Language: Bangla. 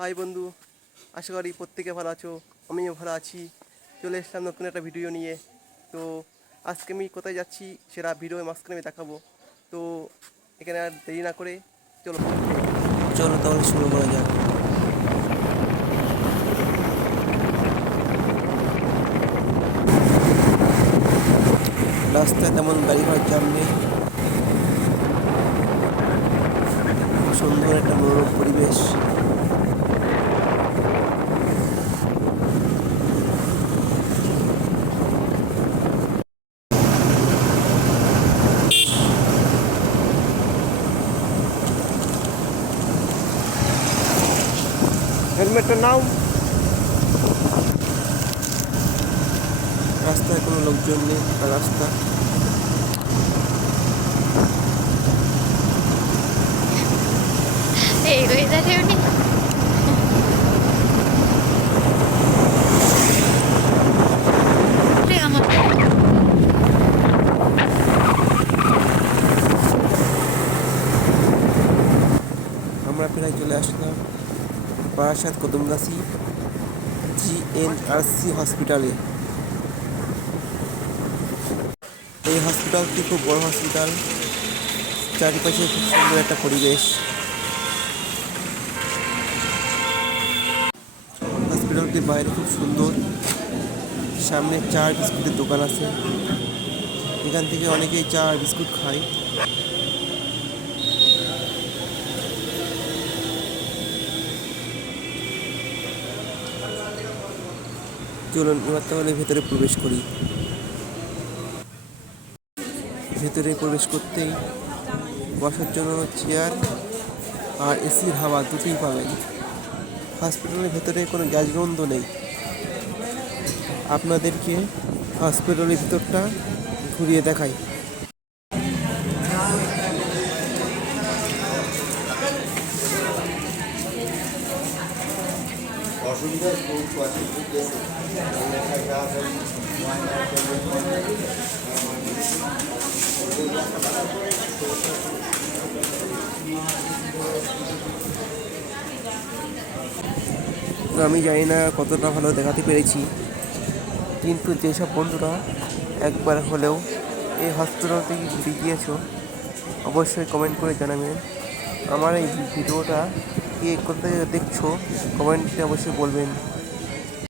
হাই বন্ধু, আশা করি প্রত্যেকে ভালো আছো। আমিও ভালো আছি। চলে এসলাম নতুন একটা ভিডিও নিয়ে। তো আজকে আমি কোথায় যাচ্ছি সেটা ভিডিওর মাঝখানে আমি দেখাবো। তো এখানে আর দেরি না করে চলো চলো তাহলে শুরু করা যাক। রাস্তায় তেমন গাড়ি ঘোড়ার জ্যাম নেই, সুন্দর একটা মনোরম পরিবেশ। হেলমেটটা নাও। রাস্তায় কোনো লোকজন নেই, আর রাস্তা এই ওয়েদারেও নেই। আমার আমরা প্রায় চলে আসলাম বারাসাত কদমগাছি GNRC হসপিটালে। এই হসপিটালটি খুব বড় হসপিটাল, চারিপাশে খুব সুন্দর একটা পরিবেশ। হসপিটালটির বাইরে খুব সুন্দর, সামনে চা বিস্কুটের দোকান আছে, এখান থেকে অনেকেই চা আর বিস্কুট খায়। চলুন এবার তাহলে ভেতরে প্রবেশ করি। ভেতরে প্রবেশ করতেই বসার জন্য চেয়ার আর এসির হাওয়া দুটোই পাবেন। হসপিটালের ভেতরে কোনো গ্যাস গন্ধ নেই। আপনাদেরকে হসপিটালের ভিতরটা ঘুরিয়ে দেখাই। আমি জানি না কতটা ভালো দেখাতে পেরেছি, কিন্তু যেসব বন্ধুরা একবার হলেও এই হসপিটাল থেকে ঘুরে গিয়েছো অবশ্যই কমেন্ট করে জানাবেন। আমার এই ভিডিওটা কে কোথা থেকে দেখছো কমেন্টে অবশ্যই বলবেন।